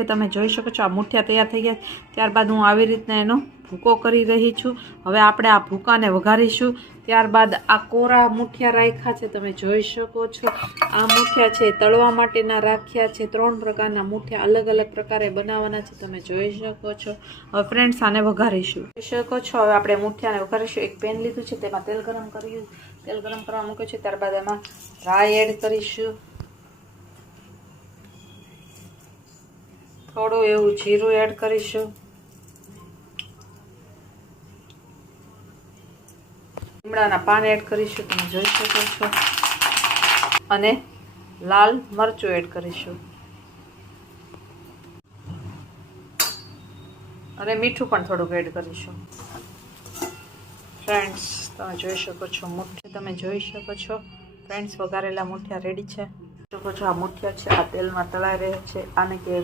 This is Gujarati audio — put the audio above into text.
છે તમે જોઈ શકો છો. આ મુઠિયા તૈયાર થઈ ગયા. ત્યારબાદ હું આવી રીતના એનો ભૂકો કરી રહી છું. હવે આપણે આ ભૂકાને વઘારીશું. ત્યારબાદ આ કોરા મુઠિયા રાખ્યા છે, તમે જોઈ શકો છો. આ મુઠિયા છે તળવા માટેના રાખ્યા છે. 3 પ્રકારના મુઠિયા અલગ અલગ પ્રકારે બનાવવાના છે, તમે જોઈ શકો છો. હવે ફ્રેન્ડ્સ આને વઘારીશું. જોઈ શકો છો. હવે આપણે મુઠિયાને વઘારીશું. એક પેન લીધું છે, તેમાં તેલ ગરમ કર્યું. તેલ ગરમ કરવા મૂક્યું છે. ત્યારબાદ એમાં રાઈ એડ કરીશું. થોડું એવું જીરું એડ કરીશું. લીમડાના પાન એડ કરીશું, તમે જોઈ શકો છો. અને લાલ મરચું એડ કરીશું. અને મીઠું પણ થોડુંક એડ કરીશું. ફ્રેન્ડ્સ તમે જોઈ શકો છો, મુઠિયા તમે જોઈ શકો છો. ફ્રેન્ડ્સ વઘારેલા મુઠિયા રેડી છે. શકો છો આ મુઠિયા છે, આ તેલમાં તળાઈ રહ્યા છે. આને કે